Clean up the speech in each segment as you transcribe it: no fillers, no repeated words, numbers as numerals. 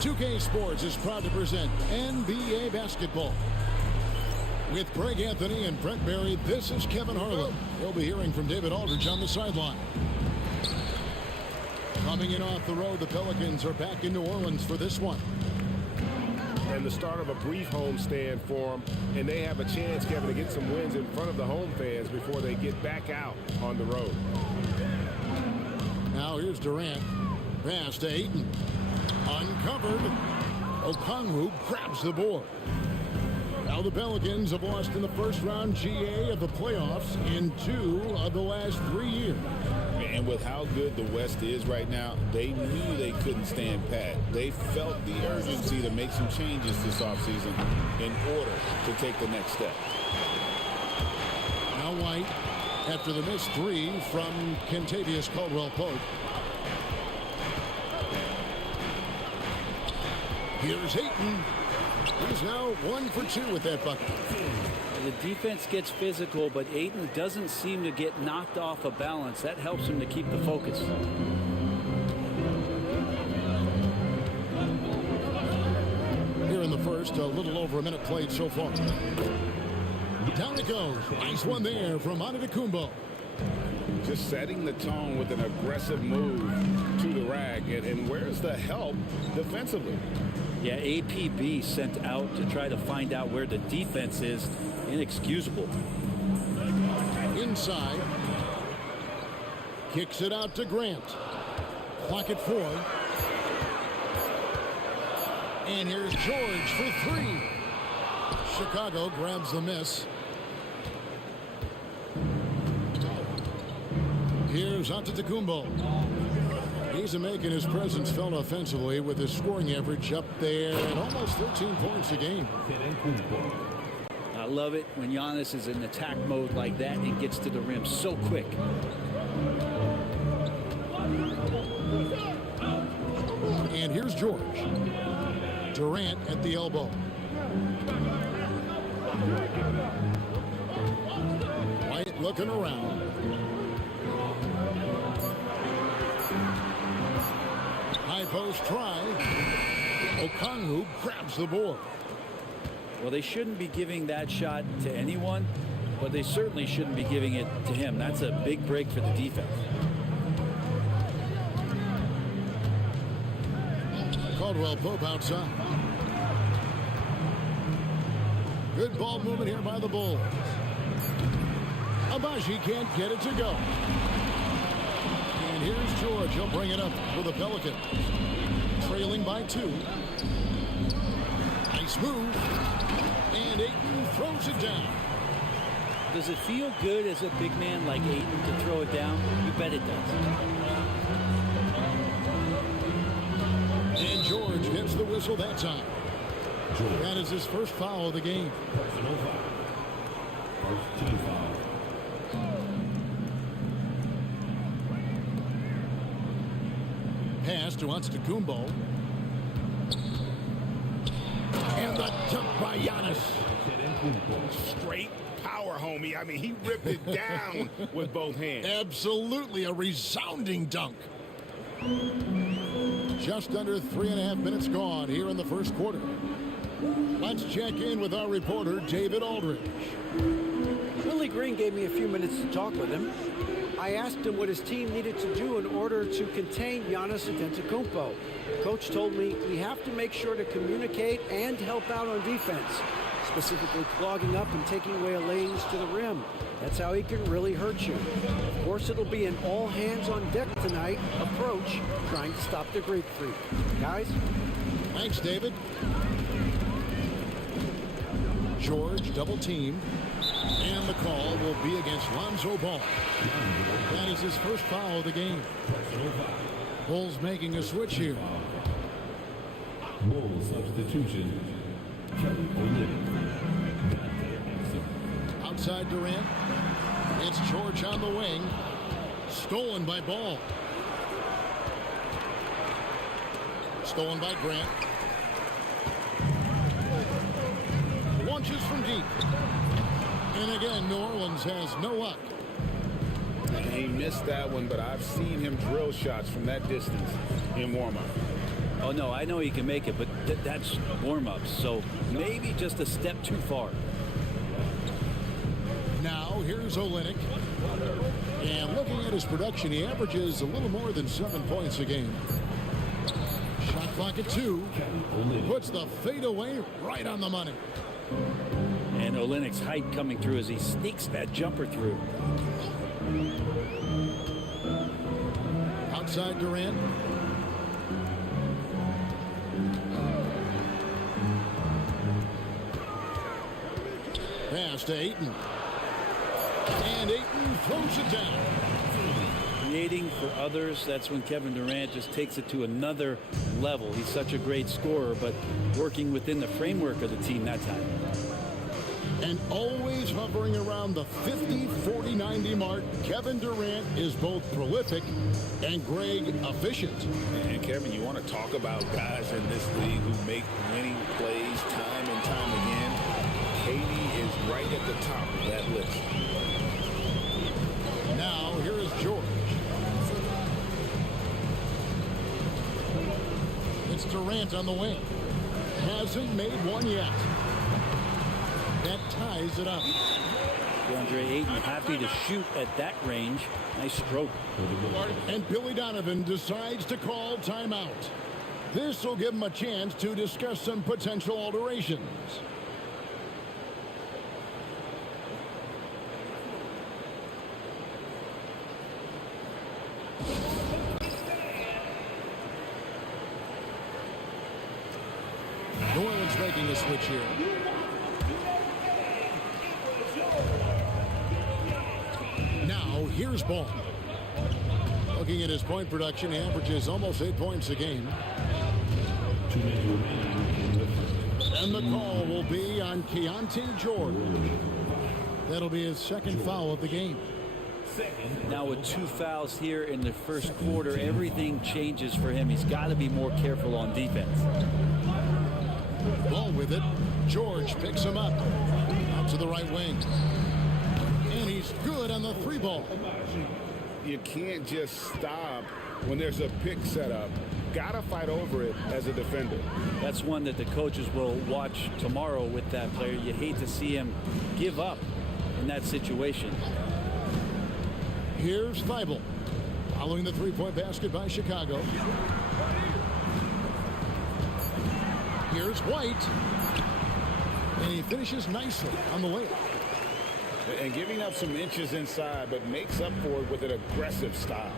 2K Sports is proud to present NBA basketball. With Greg Anthony and Brent Barry, this is Kevin Harlan. We'll be hearing from David Aldridge on the sideline. Coming in off the road, the Pelicans are back in New Orleans for this one. And the start of a brief homestand for them, and they have a chance, Kevin, to get some wins in front of the home fans before they get back out on the road. Now here's Durant. Pass to Ayton. Uncovered. Okongwu grabs the board. Now the Pelicans have lost in the first round GA of the playoffs in 2 of the last 3 years. And with how good the West is right now, they knew they couldn't stand pat. They felt the urgency to make some changes this offseason in order to take the next step. Now White, after the missed 3 from Kentavious Caldwell-Pope. Here's Ayton. He's now 1 for 2 with that bucket. The defense gets physical, but Ayton doesn't seem to get knocked off of balance. That helps him to keep the focus. Here in the first, a little over a minute played so far. Down it goes. Nice one there from Antetokounmpo. Just setting the tone with an aggressive move to the rack. And where's the help defensively? Yeah, APB sent out to try to find out where the defense is. Inexcusable. Inside. Kicks it out to Grant. Clock at 4. And here's George for 3. Chicago grabs the miss. Here's Antetokounmpo. He's making his presence felt offensively with his scoring average up there at almost 13 points a game. I love it when Giannis is in attack mode like that and gets to the rim so quick. And here's George. Durant at the elbow. White looking around. High post try. Okongwu grabs the board. Well, they shouldn't be giving that shot to anyone, but they certainly shouldn't be giving it to him. That's a big break for the defense. Caldwell-Pope outside. Good ball movement here by the Bulls. Abaji can't get it to go. And here's George. He'll bring it up for the Pelicans. Trailing by 2. Nice move. And Ayton throws it down. Does it feel good as a big man like Ayton to throw it down? You bet it does. And George gets the whistle that time. That is his first foul of the game. Personal foul. First team foul. Pass to Antetokounmpo. And the dunk by Giannis. Straight power, homie. I mean, he ripped it down with both hands. Absolutely a resounding dunk. Just under 3.5 minutes gone here in the first quarter. Let's check in with our reporter, David Aldridge. Willie Green gave me a few minutes to talk with him. I asked him what his team needed to do in order to contain Giannis Antetokounmpo. Coach told me we have to make sure to communicate and help out on defense, specifically clogging up and taking away lanes to the rim. That's how he can really hurt you. Of course, it'll be an all-hands-on-deck tonight approach, trying to stop the Greek Freak. Guys? Thanks, David. George double-teamed. And the call will be against Lonzo Ball. That is his first foul of the game. Bulls making a switch here. Bulls substitution. Outside Durant. It's George on the wing. Stolen by Ball. Stolen by Grant. Launches from deep. And again, New Orleans has no luck. He missed that one, but I've seen him drill shots from that distance in warm-up. Oh, no, I know he can make it, but that's warm-ups. So maybe just a step too far. Now here's Olynyk. And looking at his production, he averages a little more than 7 points a game. Shot clock at 2. Puts the fadeaway right on the money. And Olynyk's height coming through as he sneaks that jumper through. Outside Durant. Pass to Ayton. And Ayton throws it down. Creating for others, that's when Kevin Durant just takes it to another level. He's such a great scorer, but working within the framework of the team that time. And always hovering around the 50, 40, 90 mark, Kevin Durant is both prolific and, Greg, efficient. And Kevin, you want to talk about guys in this league who make winning plays time and time again? KD is right at the top of that list. Now here is George. It's Durant on the wing. Hasn't made one yet. That ties it up. DeAndre Ayton happy to shoot at that range. Nice stroke. And Billy Donovan decides to call timeout. This will give him a chance to discuss some potential alterations. New Orleans making a switch here. Now, here's Ball. Looking at his point production, he averages almost 8 points a game. 2 minutes remaining. And the call will be on Keontae George. That'll be his second foul of the game. Now with 2 fouls here in the first quarter, everything changes for him. He's got to be more careful on defense. Ball with it. George picks him up. Out to the right wing. And he's good on the 3-ball. You can't just stop when there's a pick set up. Gotta fight over it as a defender. That's one that the coaches will watch tomorrow with that player. You hate to see him give up in that situation. Here's Thibault. Following the 3-point basket by Chicago. Here's White. And he finishes nicely on the layup. And giving up some inches inside, but makes up for it with an aggressive style.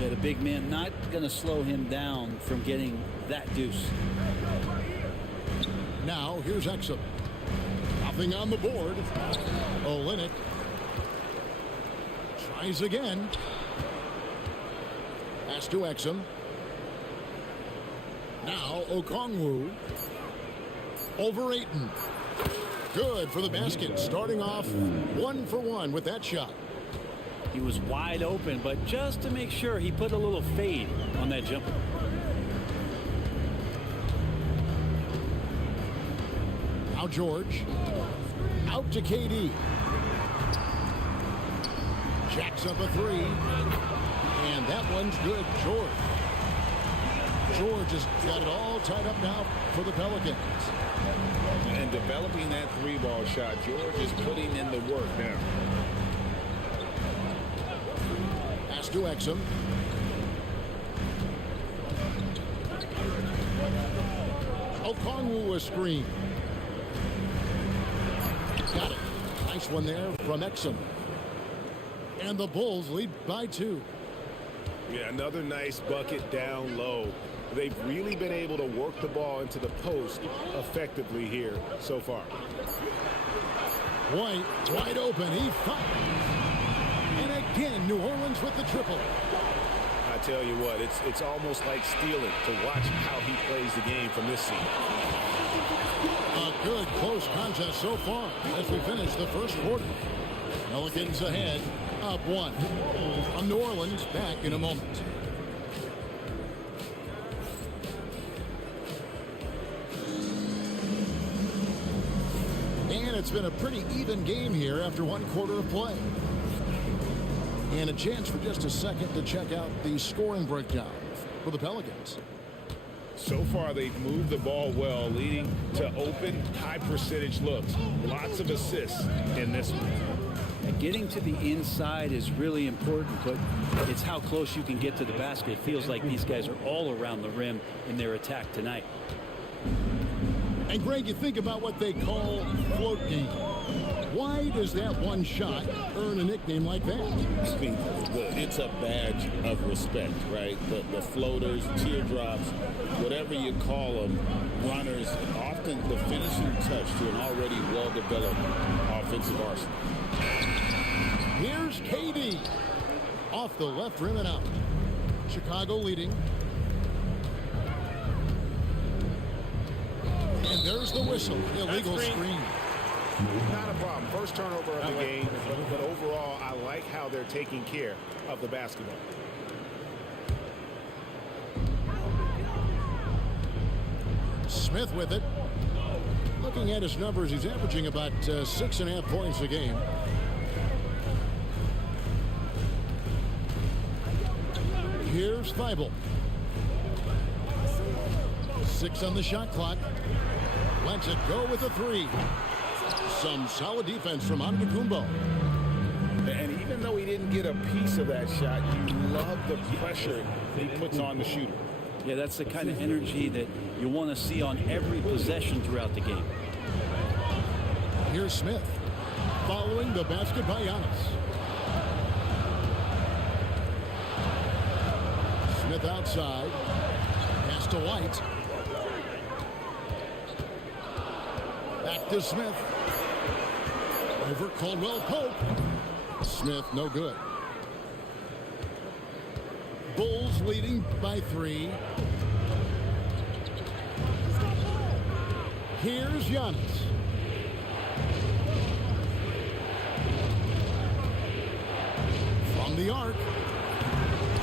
Yeah, the big man not going to slow him down from getting that deuce. Now, here's Exum. Nothing on the board. Olynyk tries again. Pass to Exum. Now, Okongwu over Ayton. Good for the basket. Starting off 1 for 1 with that shot. He was wide open, but just to make sure, he put a little fade on that jumper. Now George. Out to KD. Jacks up a 3. And that one's good. George has got it all tied up now for the Pelicans. And developing that 3-ball shot, George is putting in the work now. Pass to Exum. Okongwu a screen. Got it. Nice one there from Exum. And the Bulls lead by 2. Yeah, another nice bucket down low. They've really been able to work the ball into the post effectively here so far. White wide open. He fought. And again, New Orleans with the triple. I tell you what, it's almost like stealing to watch how he plays the game from this seat. A good close contest so far as we finish the first quarter. Pelicans ahead, up 1. From New Orleans, back in a moment. And it's been a pretty even game here after 1 quarter of play. And a chance for just a second to check out the scoring breakdown for the Pelicans. So far, they've moved the ball well, leading to open, high-percentage looks. Lots of assists in this one. And getting to the inside is really important, but it's how close you can get to the basket. It feels like these guys are all around the rim in their attack tonight. And Greg, you think about what they call float game. Why does that one shot earn a nickname like that? I mean, it's a badge of respect, right? The floaters, teardrops, whatever you call them, runners, often the finishing touch to an already well-developed offensive arsenal. Here's KD. Off the left rim and out. Chicago leading. And there's the whistle. Illegal screen. Not a problem. First turnover of the game, but overall, I like how they're taking care of the basketball. Smith with it. Looking at his numbers, he's averaging about 6.5 points a game. Here's Thibault. 6 on the shot clock. Lets it go with a 3. Some solid defense from Antetokounmpo. And even though he didn't get a piece of that shot, you love the pressure he puts on the shooter. Yeah, that's the kind of energy that you want to see on every possession throughout the game. Here's Smith. Following the basket by Giannis. Smith outside. Pass to White. Back to Smith. Over Caldwell Pope. Smith, no good. Bulls leading by 3. Here's Giannis. From the arc.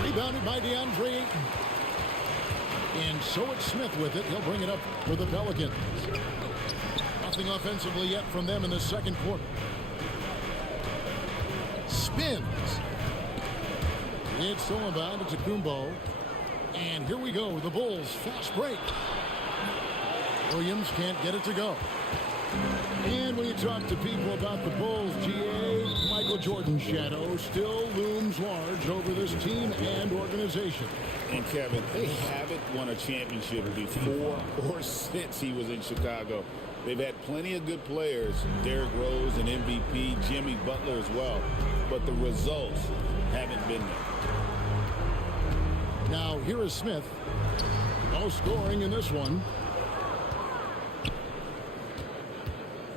Rebounded by DeAndre Ayton. And so it's Smith with it. He'll bring it up for the Pelicans. Nothing offensively yet from them in the second quarter. Spins. It's still inbound. It's Antetokounmpo. And here we go. The Bulls fast break. Williams can't get it to go. And when you talk to people about the Bulls, GA, Michael Jordan's shadow still looms large over this team and organization. And Kevin, they haven't won a championship before or since he was in Chicago. They've had plenty of good players, Derrick Rose, an MVP, Jimmy Butler as well, but the results haven't been there. Now here is Smith. No scoring in this one.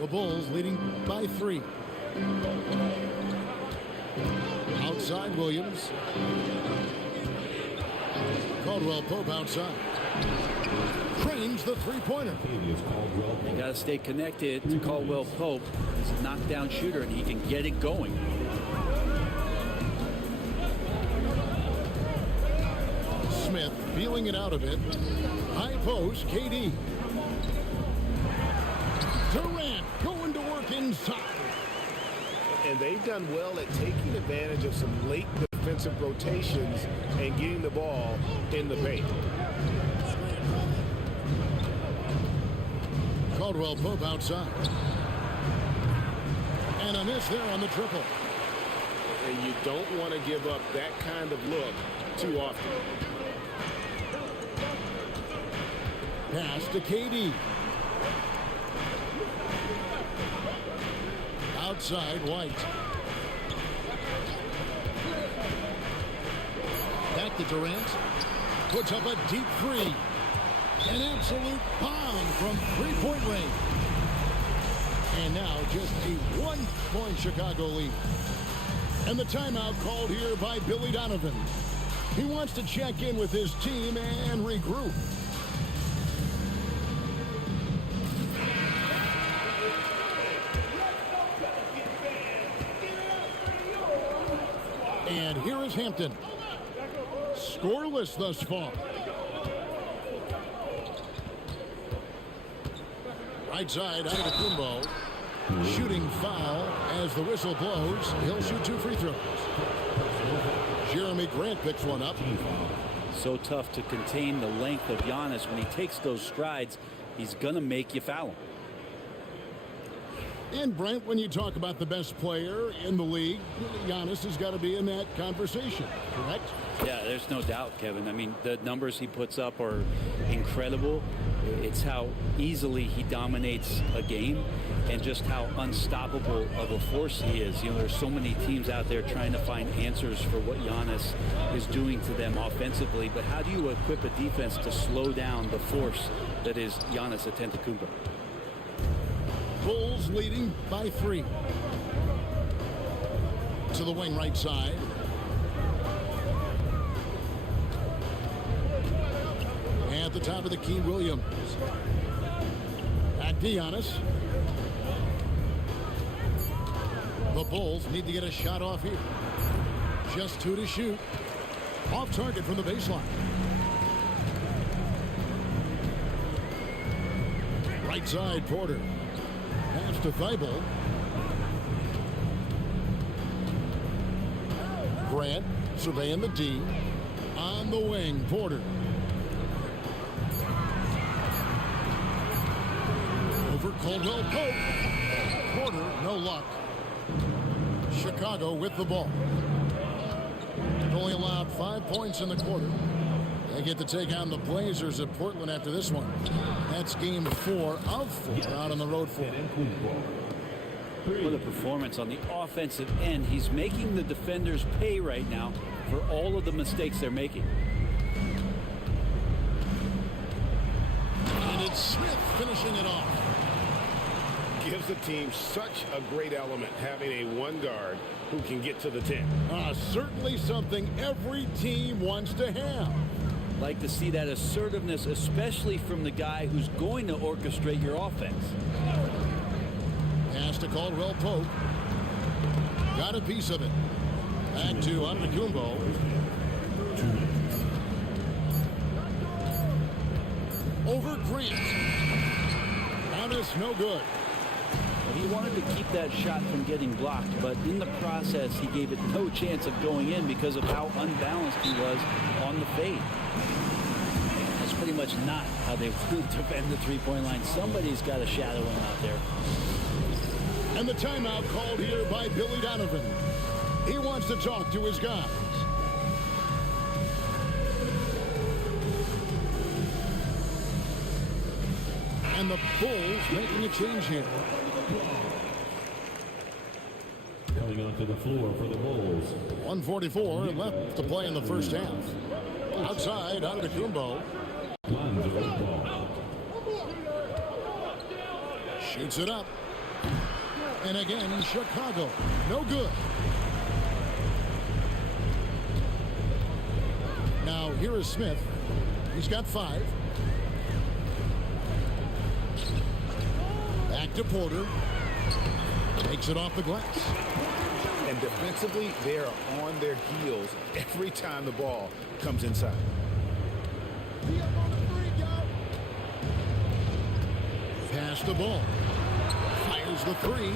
The Bulls leading by 3. Outside Williams. Caldwell Pope outside. Cranes the three-pointer. You got to stay connected to Caldwell Pope. He's a knockdown shooter, and he can get it going. Smith feeling it out of it. High post, KD. Durant going to work inside. And they've done well at taking advantage of some late defensive rotations and getting the ball in the paint. Caldwell Pope outside. And a miss there on the triple. And you don't want to give up that kind of look too often. Pass to KD. Outside White. Back to Durant. Puts up a deep 3. An absolute bomb from three-point range. And now just a 1-point Chicago lead. And the timeout called here by Billy Donovan. He wants to check in with his team and regroup. And here is Hampton. Scoreless thus far. Right side, Antetokounmpo. Shooting foul as the whistle blows. He'll shoot 2 free throws. Jeremy Grant picks one up. So tough to contain the length of Giannis. When he takes those strides, he's going to make you foul him. And Brent, when you talk about the best player in the league, Giannis has got to be in that conversation, correct? Yeah, there's no doubt, Kevin. I mean, the numbers he puts up are incredible. It's how easily he dominates a game and just how unstoppable of a force he is. You know, there's so many teams out there trying to find answers for what Giannis is doing to them offensively. But how do you equip a defense to slow down the force that is Giannis Antetokounmpo? Bulls leading by 3. To the wing right side. At the top of the key, Williams. Back to Giannis. The Bulls need to get a shot off here. Just 2 to shoot. Off target from the baseline. Right side, Porter. Pass to Thibault. Grant surveying the D. On the wing, Porter. Over Caldwell Pope. Porter, no luck. Chicago with the ball. Only allowed 5 points in the quarter. They get to take on the Blazers at Portland after this one. That's game 4 of 4 out on the road for him. What a performance on the offensive end. He's making the defenders pay right now for all of the mistakes they're making. And it's Smith finishing it off. Gives the team such a great element having a one guard who can get to the 10. Certainly something every team wants to have. Like to see that assertiveness, especially from the guy who's going to orchestrate your offense. Pass to Caldwell Pope. Got a piece of it. Back to Antetokounmpo. Over Grant. Giannis no good. He wanted to keep that shot from getting blocked, but in the process, he gave it no chance of going in because of how unbalanced he was on the fade. That's pretty much not how they want to defend the three-point line. Somebody's got to shadow him out there. And the timeout called here by Billy Donovan. He wants to talk to his guys. And the Bulls making a change here. Coming onto the floor for the Bulls. 1:44 left to play in the first half. Outside, Antetokounmpo. Lonzo Ball. Shoots it up. And again, Chicago. No good. Now, here is Smith. He's got 5. Back to Porter. Takes it off the glass. And defensively, they are on their heels every time the ball comes inside. Pass the ball. Fires the 3.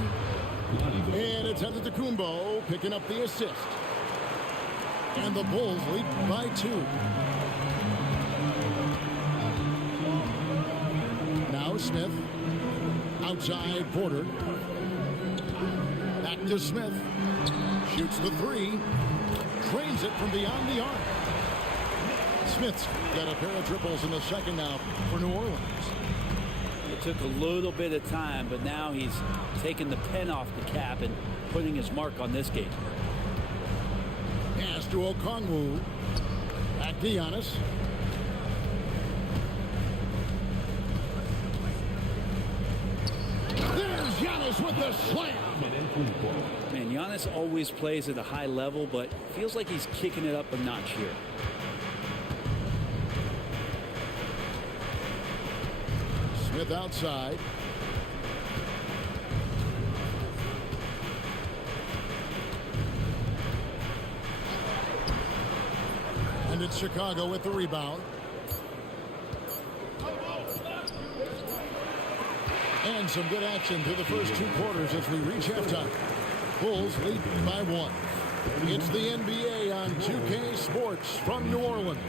And it's Antetokounmpo picking up the assist. And the Bulls lead by 2. Now Smith. Outside Porter. Back to Smith. Shoots the 3. Drains it from beyond the arc. Smith's got a pair of triples in the second now for New Orleans. It took a little bit of time, but now he's taking the pen off the cap and putting his mark on this game. Pass to Okongwu. Back to Giannis. There's Giannis with the slam. Man, Giannis always plays at a high level, but feels like he's kicking it up a notch here. Smith outside. And it's Chicago with the rebound. And some good action through the first 2 quarters as we reach halftime. Bulls lead by 1. It's the NBA on 2K Sports from New Orleans.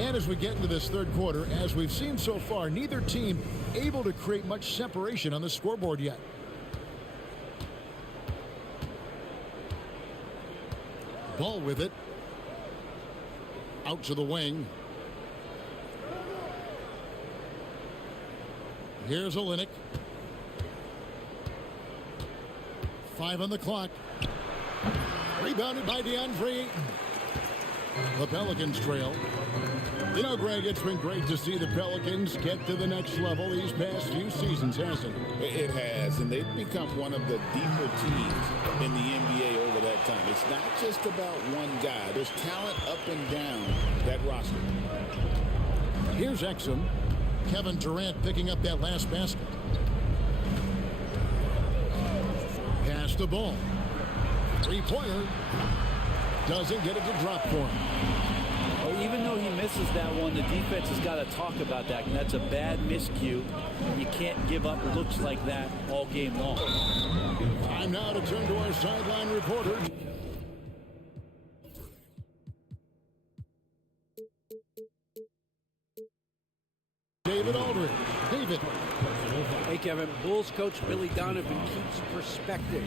And as we get into this third quarter, as we've seen so far, neither team able to create much separation on the scoreboard yet. Ball with it. Out to the wing. Here's Olenek. 5 on the clock. Rebounded by DeAndre Ayton. The Pelicans trail. You know, Greg, it's been great to see the Pelicans get to the next level these past few seasons, hasn't it? It has, and they've become one of the deeper teams in the NBA over that time. It's not just about one guy. There's talent up and down that roster. Here's Exum. Kevin Durant picking up that last basket. Pass the ball. Three-pointer. Doesn't get it to drop for him. Well, even though he misses that one, the defense has got to talk about that. And that's a bad miscue. You can't give up looks like that all game long. Time now to turn to our sideline reporter. David Aldridge. David. Hey, Kevin. Bulls coach Billy Donovan keeps perspective.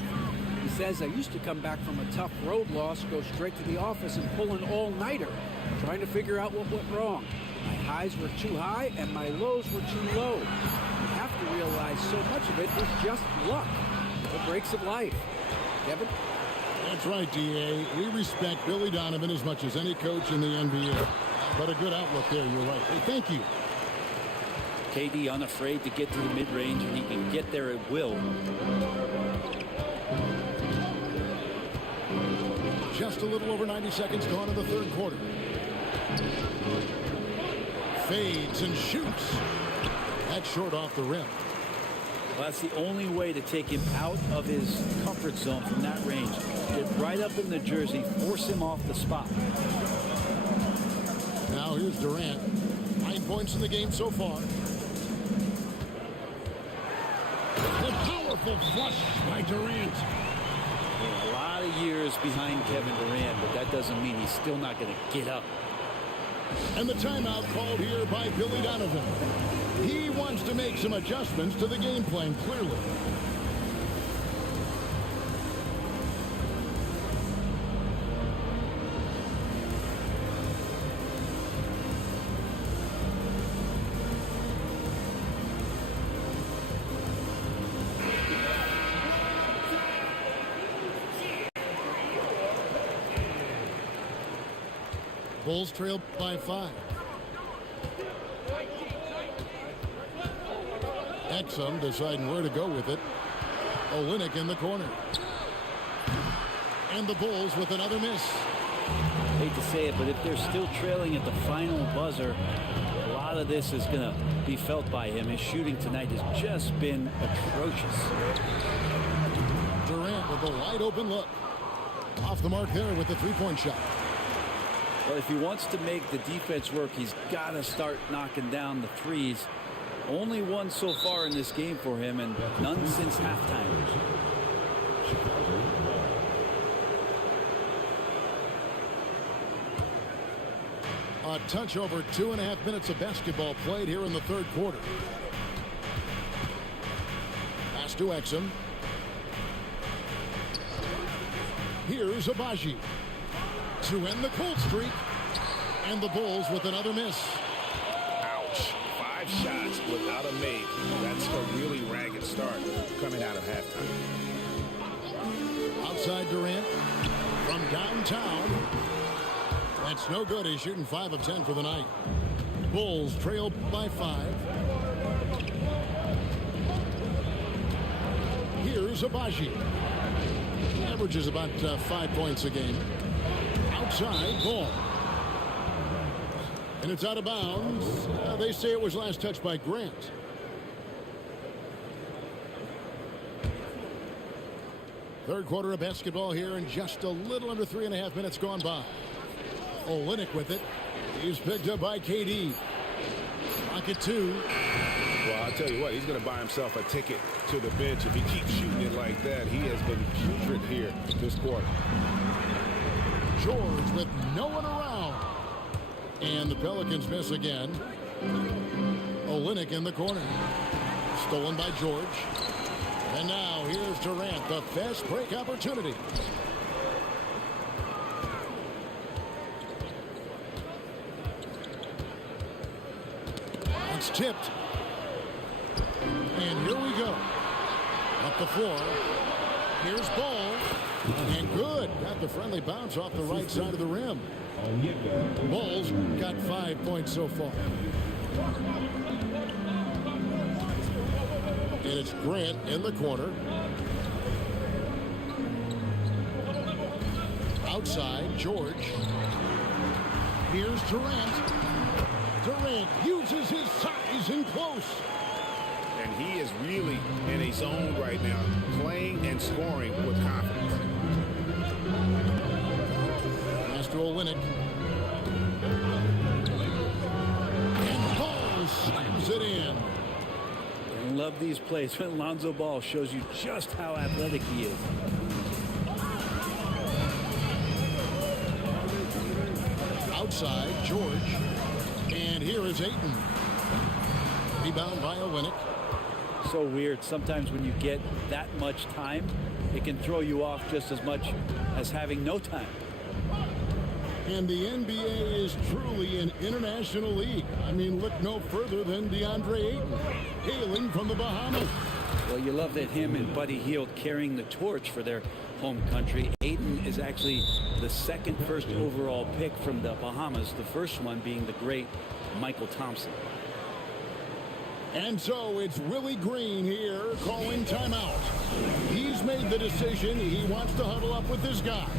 He says, I used to come back from a tough road loss, go straight to the office and pull an all-nighter, trying to figure out what went wrong. My highs were too high and my lows were too low. You have to realize so much of it was just luck. The breaks of life. Kevin? That's right, D.A. We respect Billy Donovan as much as any coach in the NBA. But a good outlook there, you're right. Hey, thank you. KD unafraid to get to the mid-range, and he can get there at will. Just a little over 90 seconds gone in the third quarter. Fades and shoots. That's short off the rim. Well, that's the only way to take him out of his comfort zone from that range. Get right up in the jersey, force him off the spot. Now here's Durant. 9 points in the game so far. A powerful flush by Durant. A lot of years behind Kevin Durant, but that doesn't mean he's still not going to get up. And the timeout called here by Billy Donovan. He wants to make some adjustments to the game plan, clearly. Bulls trail by 5. Exum deciding where to go with it. Olenek in the corner. And the Bulls with another miss. Hate to say it, but if they're still trailing at the final buzzer, a lot of this is going to be felt by him. His shooting tonight has just been atrocious. Durant with a wide open look. Off the mark there with the three-point shot. Well, if he wants to make the defense work, he's got to start knocking down the threes. Only one so far in this game for him, and none since halftime. A touch over 2.5 minutes of basketball played here in the third quarter. Pass to Exum. Here's Abaji to end the cold streak, and the Bulls with another miss. Ouch. 5 shots without a make. That's a really ragged start coming out of halftime. Outside Durant from downtown. That's no good. He's shooting 5 of 10 for the night. Bulls trail by 5. Here's Abaji. He averages about 5 points a game. Outside ball. And it's out of bounds. They say it was last touched by Grant. Third quarter of basketball here, and just a little under 3.5 minutes gone by. Olenek with it. He's picked up by KD. Pocket 2. Well, I'll tell you what, he's going to buy himself a ticket to the bench if he keeps shooting it like that. He has been putrid here this quarter. George with no one around. And the Pelicans miss again. Olynyk in the corner. Stolen by George. And now here's Durant, the fast break opportunity. It's tipped. And here we go. Up the floor. Here's Ball. And good. Got the friendly bounce off the right side of the rim. Ball's got 5 points so far. And it's Grant in the corner. Outside, George. Here's Durant. Durant uses his size in close. And he is really in a zone right now, playing and scoring with confidence. Pass to Olynyk. And Ball slams it in. I love these plays when Lonzo Ball shows you just how athletic he is. Outside, George. And here is Ayton. Rebound by Olynyk. So weird. Sometimes when you get that much time, it can throw you off just as much as having no time. And the NBA is truly an international league. I mean, look no further than DeAndre Ayton, hailing from the Bahamas. Well, you love that him and Buddy Hield carrying the torch for their home country. Ayton is actually the second first overall pick from the Bahamas, the first one being the great Michael Thompson. And so it's Willie Green here calling timeout. He's made the decision. He wants to huddle up with his guys.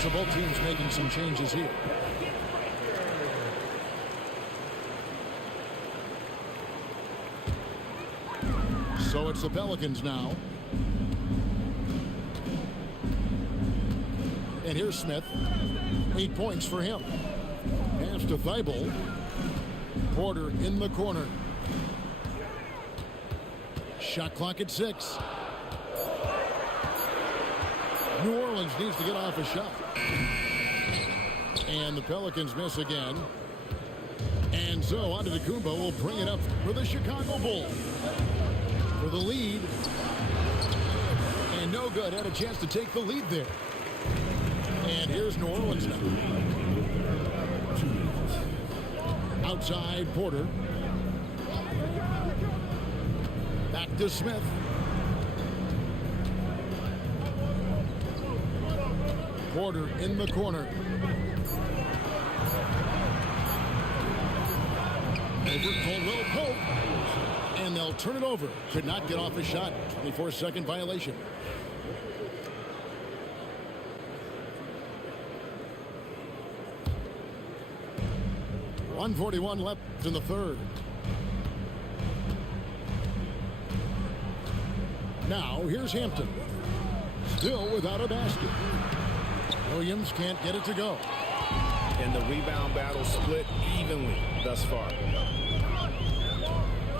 So both teams making some changes here. So it's the Pelicans now. And here's Smith. 8 points for him. Pass to Thibault. Porter in the corner. Shot clock at 6. New Orleans needs to get off a shot. And the Pelicans miss again. And so Antetokounmpo will bring it up for the Chicago Bulls. For the lead. And no good. Had a chance to take the lead there. And here's New Orleans now. Outside, Porter. Back to Smith. Porter in the corner. Over Caldwell Pope. And they'll turn it over. Could not get off a shot. 24-second violation. .141 left in the third. Now here's Hampton. Still without a basket. Williams can't get it to go. And the rebound battle split evenly thus far.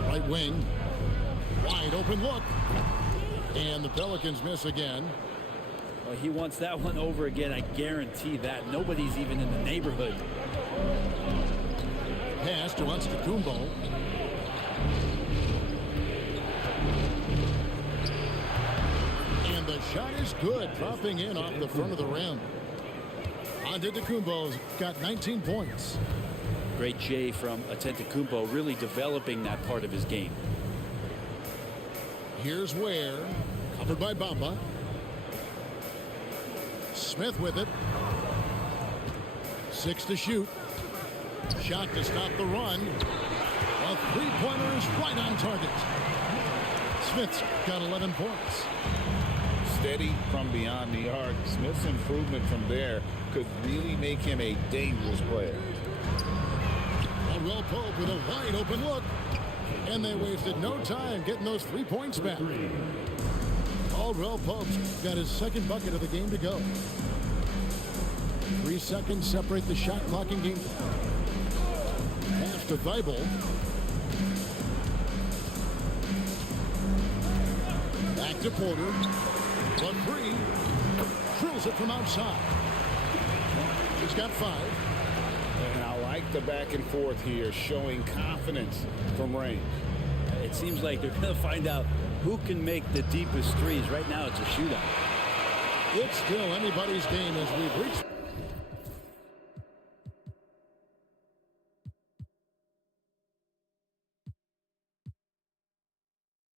Right wing. Wide open look. And the Pelicans miss again. Well, he wants that one over again. I guarantee that. Nobody's even in the neighborhood. Pass to Antetokounmpo. And the shot is good, dropping in off the front of the rim. Antetokounmpo's got 19 points. Great J from Antetokounmpo, really developing that part of his game. Here's Ware, covered by Bamba. Smith with it. 6 to shoot. Shot to stop the run. A three-pointer is right on target. Smith's got 11 points. Steady from beyond the arc. Smith's improvement from there could really make him a dangerous player. Caldwell Pope with a wide open look. And they wasted no time getting those 3 points back. Caldwell Pope's got his second bucket of the game to go. 3 seconds separate the shot clock and game. Pass to Thibault. Back to Porter. 1-3. it from outside. He's got 5. And I like the back and forth here, showing confidence from range. It seems like they're going to find out who can make the deepest threes. Right now, it's a shootout. It's still anybody's game as we've reached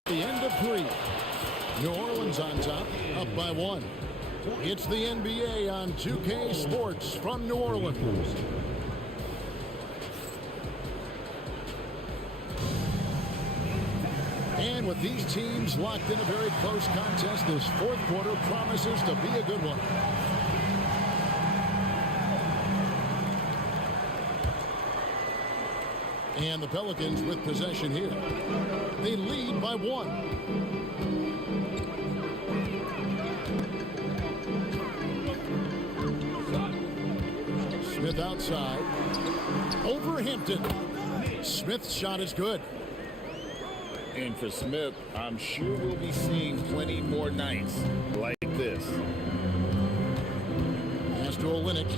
the end of 3. New Orleans on top, up by 1. It's the NBA on 2K Sports from New Orleans. And with these teams locked in a very close contest, this fourth quarter promises to be a good one. And the Pelicans with possession here. They lead by 1. Smith outside. Over Hampton. Smith's shot is good. And for Smith, I'm sure we'll be seeing plenty more nights like this. Pass to Olynyk.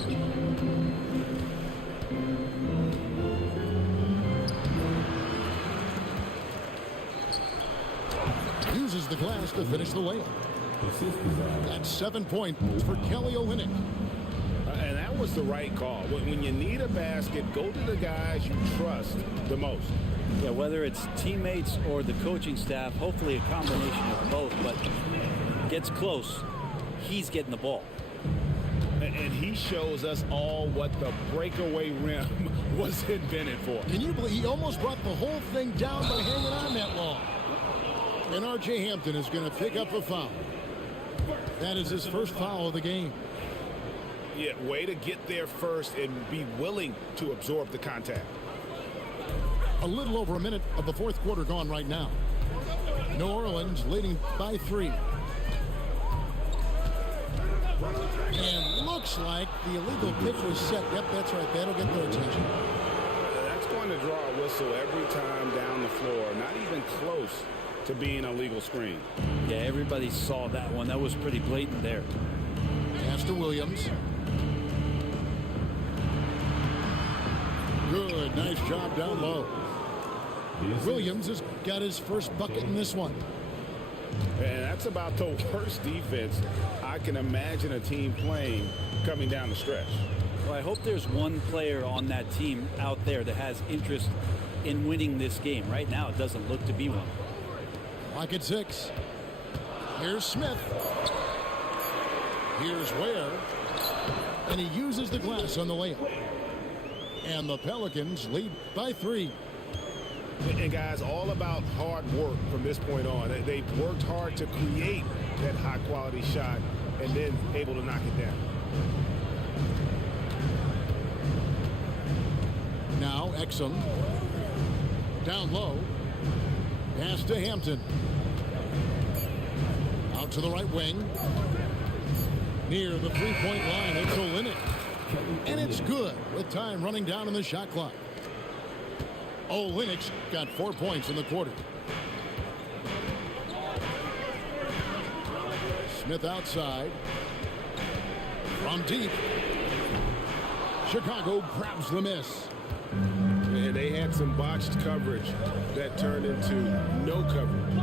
Uses the glass to finish the layup. That's 7 points for Kelly Olynyk. And that was the right call. When you need a basket, go to the guys you trust the most. Yeah, whether it's teammates or the coaching staff, hopefully a combination of both, but gets close, he's getting the ball. And he shows us all what the breakaway rim was invented for. Can you believe he almost brought the whole thing down by hanging on that long? And R.J. Hampton is going to pick up a foul. That is his first foul of the game. Yeah, way to get there first and be willing to absorb the contact. A little over a minute of the fourth quarter gone right now. New Orleans leading by 3. And looks like the illegal pitch was set. Yep, that's right. That'll get their attention. That's going to draw a whistle every time down the floor. Not even close to being a legal screen. Yeah, everybody saw that one. That was pretty blatant there. Pass to Williams. Good, nice job down low. Williams has got his first bucket in this one. And that's about the worst defense I can imagine a team playing coming down the stretch. Well, I hope there's one player on that team out there that has interest in winning this game. Right now, it doesn't look to be one. Lock at 6. Here's Smith. Here's Ware. And he uses the glass on the layup. And the Pelicans lead by 3. And guys, all about hard work from this point on. They've worked hard to create that high quality shot and then able to knock it down. Now Exum. Down low. Pass to Hampton. Out to the right wing. Near the three-point line, it's Olynyk. And it's good with time running down in the shot clock. Olynyk's got 4 points in the quarter. Smith outside. From deep. Chicago grabs the miss. And they had some botched coverage that turned into no coverage.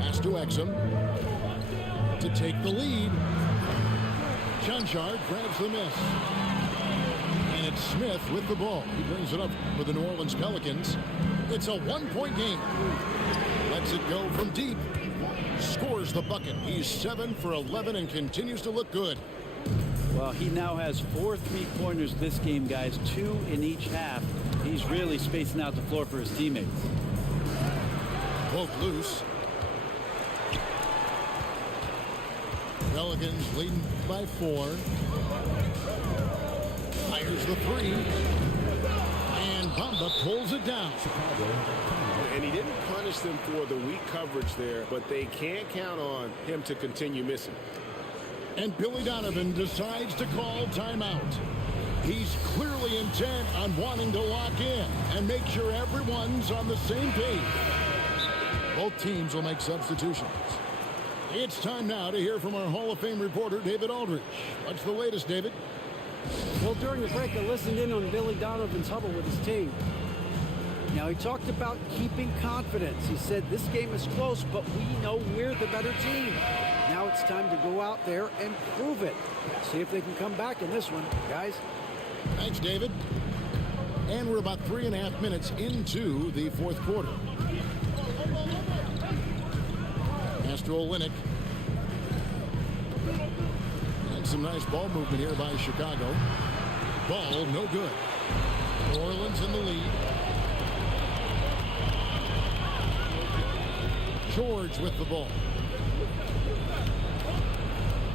Pass to Exum to take the lead. Chanchard grabs the miss. And it's Smith with the ball. He brings it up for the New Orleans Pelicans. It's a one-point game. Lets it go from deep. Scores the bucket. He's 7 for 11 and continues to look good. Well, he now has 4 three-pointers this game, guys. 2 in each half. He's really spacing out the floor for his teammates. Poke loose. Pelicans leading by 4. Fires the 3. And Bamba pulls it down. And he didn't punish them for the weak coverage there, but they can't count on him to continue missing. And Billy Donovan decides to call timeout. He's clearly intent on wanting to lock in and make sure everyone's on the same page. Both teams will make substitutions. It's time now to hear from our Hall of Fame reporter, David Aldridge. What's the latest, David? Well, during the break, I listened in on Billy Donovan's huddle with his team. Now, he talked about keeping confidence. He said, this game is close, but we know we're the better team. Now it's time to go out there and prove it. See if they can come back in this one, guys. Thanks, David. And we're about 3.5 minutes into the fourth quarter. Master Olenek. And some nice ball movement here by Chicago. Ball no good. New Orleans in the lead. George with the ball.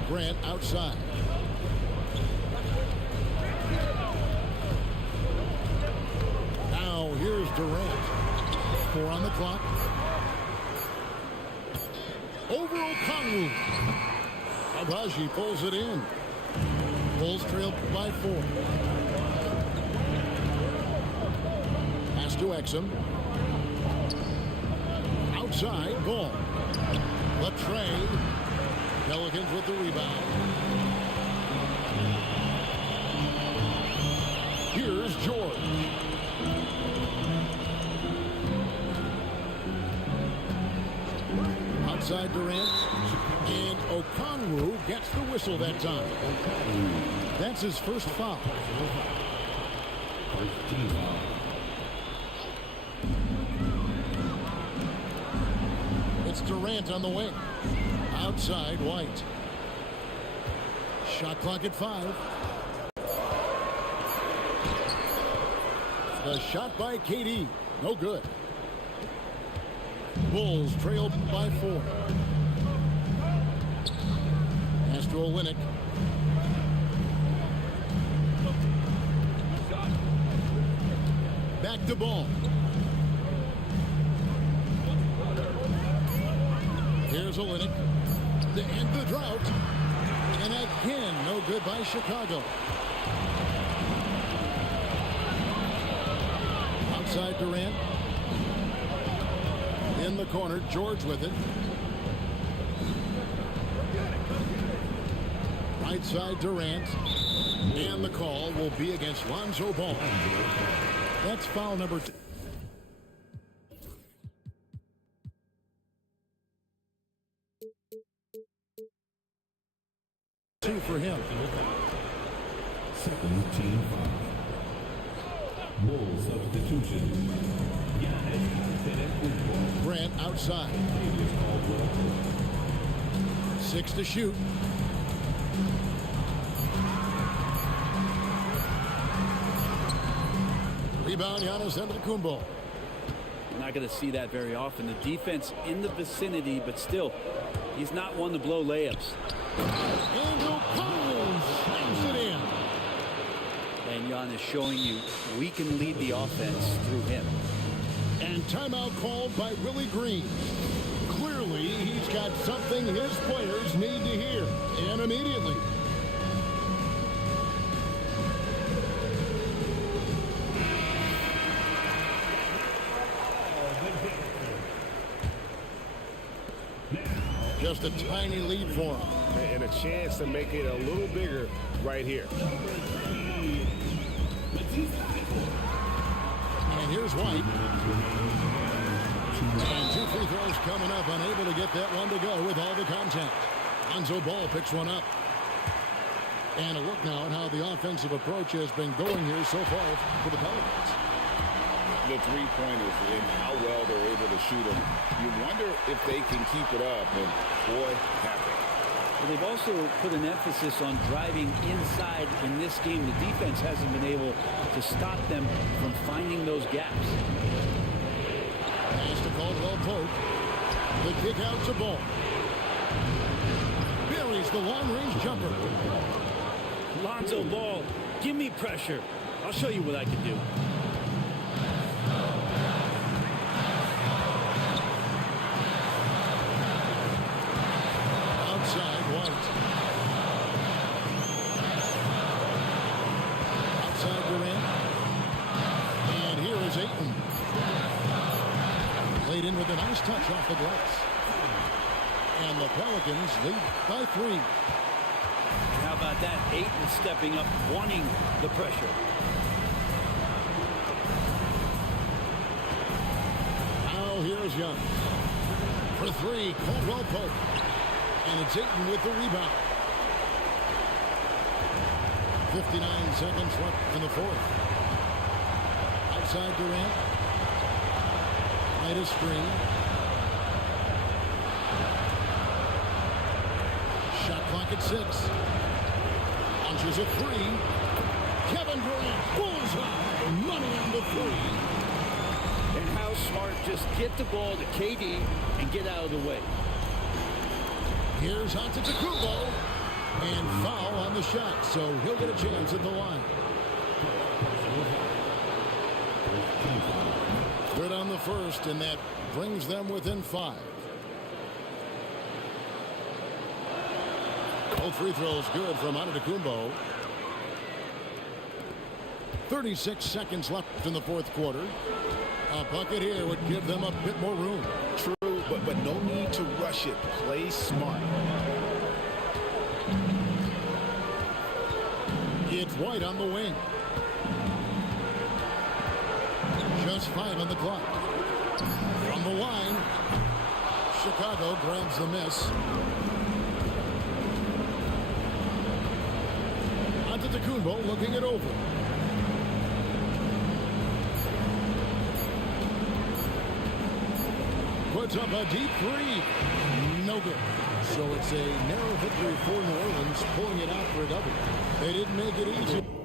Grant outside. Now here's Durant. 4 on the clock. Over Okongwu. Abaji pulls it in. Bulls trail by 4. Pass to Exum. Outside, ball. Latrey. Pelicans with the rebound. Here's George. Outside Durant. And Okongwu gets the whistle that time. That's his first foul. First team foul. It's Durant on the wing. Outside White. Shot clock at 5. The shot by KD. No good. Bulls trail by 4. Master Olenek. Back to ball. Here's Olenek. To end the drought. And again, no good by Chicago. Outside Durant. In the corner, George with it. Right side Durant. And the call will be against Lonzo Ball. That's foul number 2. For him. Second team foul. Bulls substitution. Grant outside. 6 to shoot. Rebound, Giannis Antetokounmpo. You're not going to see that very often. The defense in the vicinity, but still, he's not one to blow layups. And Okongwu slams it in. And Giannis showing you we can lead the offense through him. And timeout called by Willie Green. Clearly, he's got something his players need to hear, and immediately. Just a tiny lead for him. And a chance to make it a little bigger right here. And here's White. And 2 free throws coming up, unable to get that one to go with all the contact. Lonzo Ball picks one up. And a look now at how the offensive approach has been going here so far for the Pelicans. The three-pointers and how well they're able to shoot them. You wonder if they can keep it up, and boy, have they. Well, they've also put an emphasis on driving inside in this game. The defense hasn't been able to stop them from finding those gaps. Pass to Caldwell Pope. The kick out to Ball. Buries the long-range jumper. Lonzo Ball, give me pressure. I'll show you what I can do. Outside White. Outside Durant. And here is Ayton. Played in with a nice touch off the glass. And the Pelicans lead by 3. How about that? Ayton stepping up, wanting the pressure. Now here's Young. For 3, Caldwell Pope. And it's Ayton with the rebound. 59 seconds left in the 4th. Outside Durant. Right a screen. Shot clock at 6. Launches a 3. Kevin Durant. Bullseye. Money on the 3. And how smart, just get the ball to KD and get out of the way. Here's Antetokounmpo. And foul on the shot, so he'll get a chance at the line. Good on the first, and that brings them within 5. Both free throws good from Antetokounmpo. 36 seconds left in the 4th quarter. A bucket here would give them a bit more room. True, but no need to rush it. Play smart. It's White on the wing. Just 5 on the clock. From the line, Chicago grabs the miss. Antetokounmpo looking it over. Puts up a deep 3. No good. So it's a narrow victory for New Orleans, pulling it out for a double. They didn't make it easy.